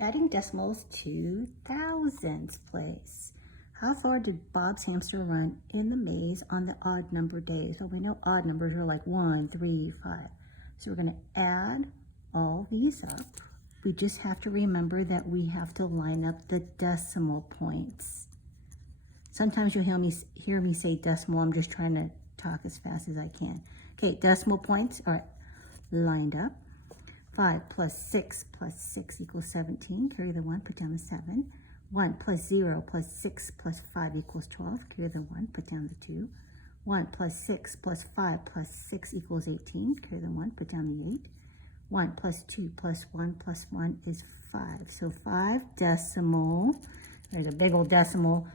adding decimals to thousandths place. How far did Bob's hamster run in the maze on the odd number day? So we know odd numbers are like 1, 3, 5. So we're going to add all these up. We just have to remember that we have to line up the decimal points. Sometimes you'll hear me say decimal. I'm just trying to talk as fast as I can. Okay, decimal points are lined up. 5 plus 6 plus 6 equals 17. Carry the 1, put down the 7. 1 plus 0 plus 6 plus 5 equals 12. Carry the 1, put down the 2. 1 plus 6 plus 5 plus 6 equals 18. Carry the 1, put down the 8. 1 plus 2 plus 1 plus 1 is 5. So 5 decimal, there's a big old decimal,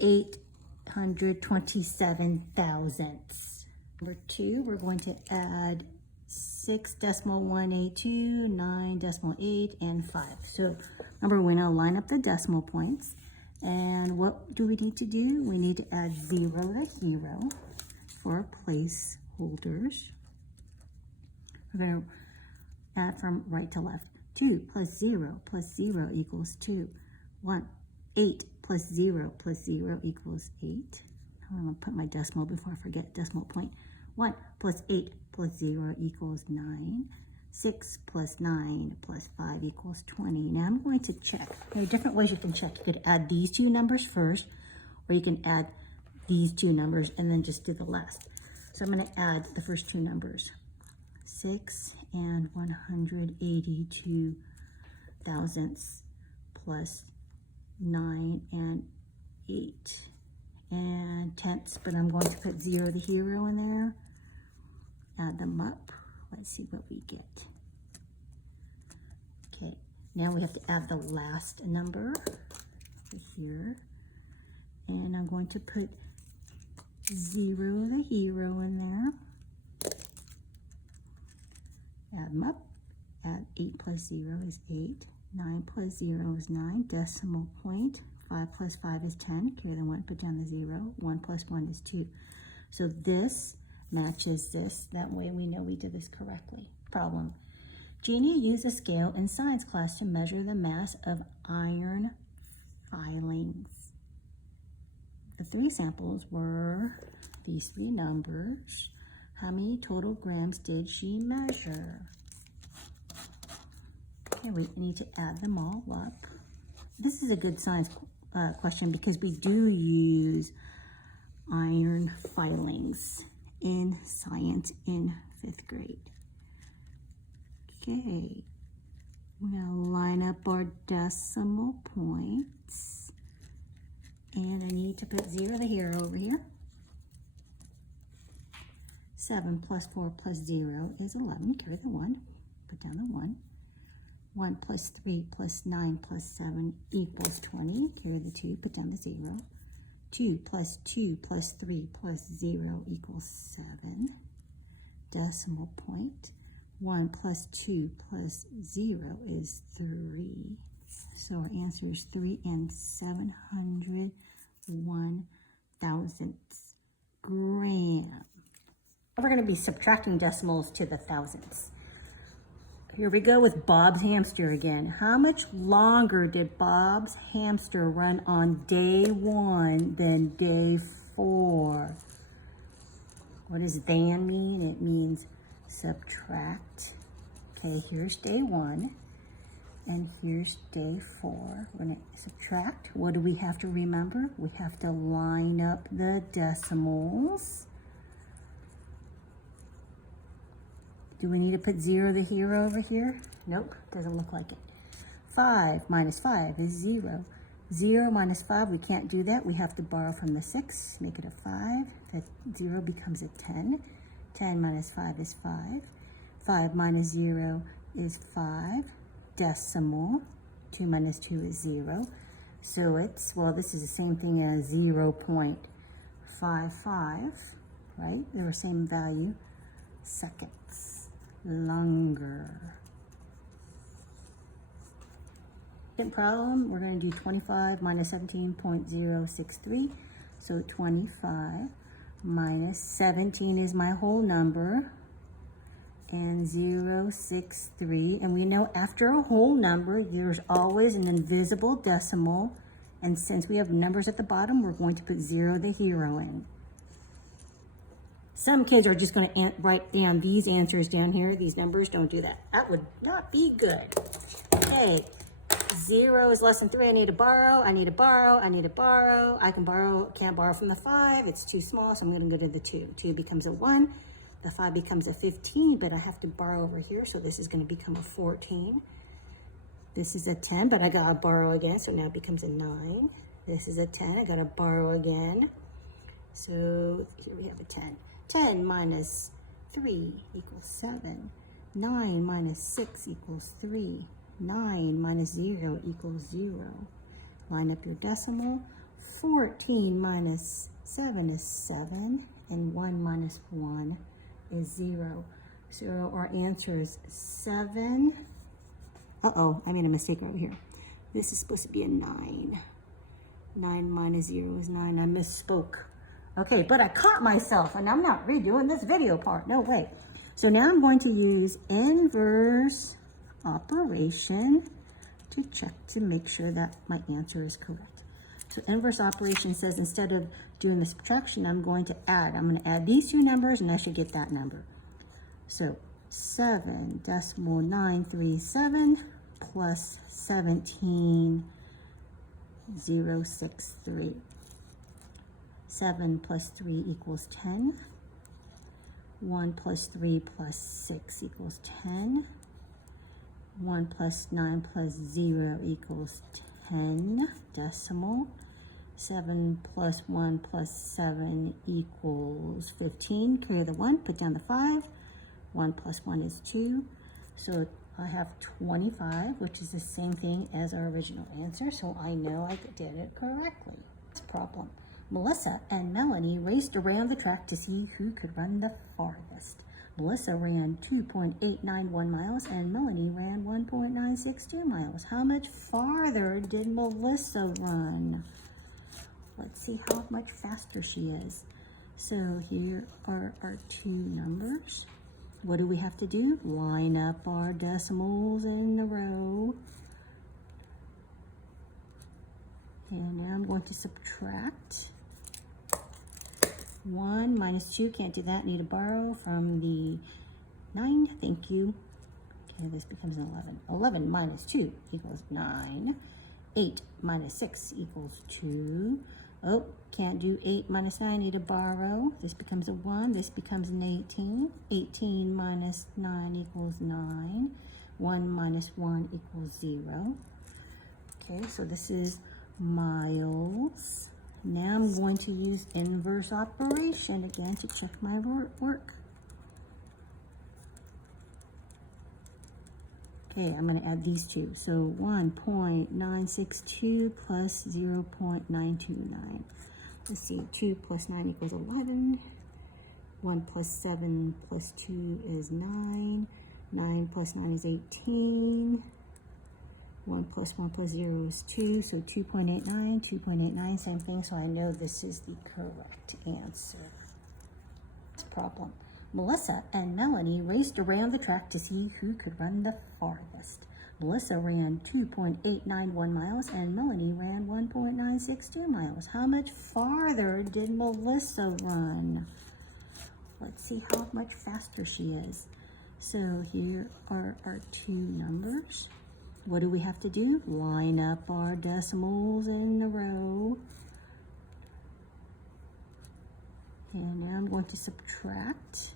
827 thousandths. Number 2, we're going to add 6.182, 9.8, and 5. So remember, we're going to line up the decimal points. And what do we need to do? We need to add 0 to hero for placeholders. We're going to add from right to left. 2 plus 0 equals 2. 8 plus 0 equals 8. I'm going to put my decimal before I forget decimal point. 1 plus 8 plus 0 equals 9. 6 plus 9 plus 5 equals 20. Now I'm going to check. There are different ways you can check. You could add these two numbers first, or you can add these two numbers and then just do the last. So I'm going to add the first two numbers. 6 and 182 thousandths plus 9 and 8 and tenths, but I'm going to put 0 the hero in there. Add them up. Let's see what we get. Okay, now we have to add the last number over here. And I'm going to put 0 the hero in there. Add them up. Add 8 plus 0 is 8. 9 plus 0 is 9. Decimal point. 5 plus 5 is 10. Carry the 1, put down the 0. 1 plus 1 is 2. So this matches this. That way we know we did this correctly. Problem. Jeannie used a scale in science class to measure the mass of iron filings. The 3 samples were these 3 numbers. How many total grams did she measure? Okay, we need to add them all up. This is a good science question because we do use iron filings in science in 5th grade. Okay, we're going to line up our decimal points. And I need to put 0 the hero over here. 7 plus 4 plus 0 is 11. Carry the 1. Put down the 1. 1 plus 3 plus 9 plus 7 equals 20. Carry the 2. Put down the 0. 2 plus 2 plus 3 plus 0 equals 7. Decimal point. 1 plus 2 plus 0 is 3. So our answer is 3 and 701 thousandths gram. We're going to be subtracting decimals to the thousandths. Here we go with Bob's hamster again. How much longer did Bob's hamster run on day 1 than day 4? What does than mean? It means subtract. Okay, here's day 1 and here's day 4. We're going to subtract. What do we have to remember? We have to line up the decimals. Do we need to put 0 the hero over here? Nope, doesn't look like it. 5 minus 5 is 0. 0 minus 5, we can't do that. We have to borrow from the 6, make it a 5. That 0 becomes a 10. 10 minus 5 is 5. 5 minus 0 is 5. Decimal. 2 minus 2 is 0. So it's, well, this is the same thing as 0.55, right? They're the same value. Seconds. Longer. Second problem, we're going to do 25 minus 17.063. So 25 minus 17 is my whole number. and 063. And we know after a whole number, there's always an invisible decimal. And since we have numbers at the bottom, we're going to put 0 the hero in. Some kids are just going to write down these answers down here. These numbers, don't do that. That would not be good. Okay, 0 is less than 3. I need to borrow. I need to borrow. I need to borrow. I can borrow. Can't borrow from the 5. It's too small, so I'm going to go to the 2. 2 becomes a 1. The 5 becomes a 15, but I have to borrow over here, so this is going to become a 14. This is a 10, but I got to borrow again, so now it becomes a 9. This is a 10. I got to borrow again. So here we have a 10. 10 minus 3 equals 7. 9 minus 6 equals 3. 9 minus 0 equals 0. Line up your decimal. 14 minus 7 is 7, and 1 minus 1 is 0. So our answer is 7. Uh-oh, I made a mistake over here. This is supposed to be a 9. 9 minus 0 is 9. I misspoke. Okay, but I caught myself, and I'm not redoing this video part. No way. So now I'm going to use inverse operation to check to make sure that my answer is correct. So inverse operation says instead of doing the subtraction, I'm going to add. I'm going to add these two numbers, and I should get that number. So 7.937 plus 17.063. 7 plus 3 equals 10. 1 plus 3 plus 6 equals 10. 1 plus 9 plus 0 equals 10. Decimal. 7 plus 1 plus 7 equals 15. Carry the 1, put down the 5. 1 plus 1 is 2. So I have 25, which is the same thing as our original answer. So I know I did it correctly. This problem. Melissa and Melanie raced around the track to see who could run the farthest. Melissa ran 2.891 miles and Melanie ran 1.962 miles. How much farther did Melissa run? Let's see how much faster she is. So here are our two numbers. What do we have to do? Line up our decimals in a row. And now I'm going to subtract. 1 minus 2, can't do that, need to borrow from the 9, thank you. Okay, this becomes an 11. 11 minus 2 equals 9. 8 minus 6 equals 2. Oh, can't do 8 minus 9, need to borrow. This becomes a 1, this becomes an 18. 18 minus 9 equals 9. 1 minus 1 equals 0. Okay, so this is miles. Now I'm going to use inverse operation again to check my work. Okay, I'm going to add these two. So 1.962 plus 0.929. Let's see, 2 plus 9 equals 11. 1 plus 7 plus 2 is 9. 9 plus 9 is 18. 1 plus 1 plus 0 is 2, so 2.89, 2.89, same thing, so I know this is the correct answer. This problem. Melissa and Melanie raced around the track to see who could run the farthest. Melissa ran 2.891 miles and Melanie ran 1.962 miles. How much farther did Melissa run? Let's see how much faster she is. So here are our two numbers. What do we have to do? Line up our decimals in a row. And now I'm going to subtract.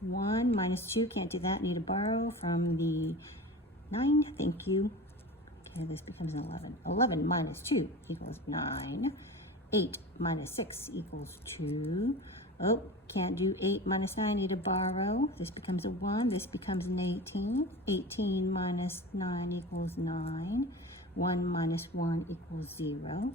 1 minus 2, can't do that, need to borrow from the 9, thank you. Okay, this becomes an 11. 11 minus 2 equals 9. 8 minus 6 equals 2. Oh, can't do 8 minus 9, need to borrow. This becomes a 1, this becomes an 18. 18 minus 9 equals 9. 1 minus 1 equals 0.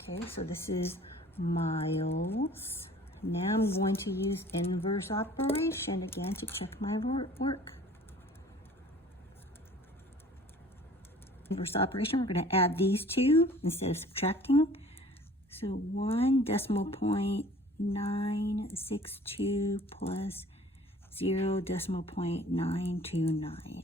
Okay, so this is miles. Now I'm going to use inverse operation again to check my work. Inverse operation, we're going to add these two instead of subtracting. So 1.962 plus 0.929.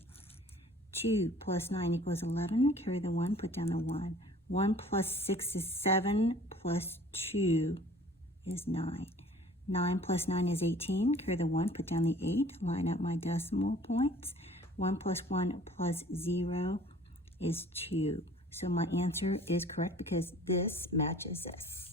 2 plus 9 equals 11. Carry the 1, put down the 1. 1 plus 6 is 7, plus 2 is 9. 9 plus 9 is 18. Carry the 1, put down the 8. Line up my decimal points. 1 plus 1 plus 0 is 2. So my answer is correct because this matches this.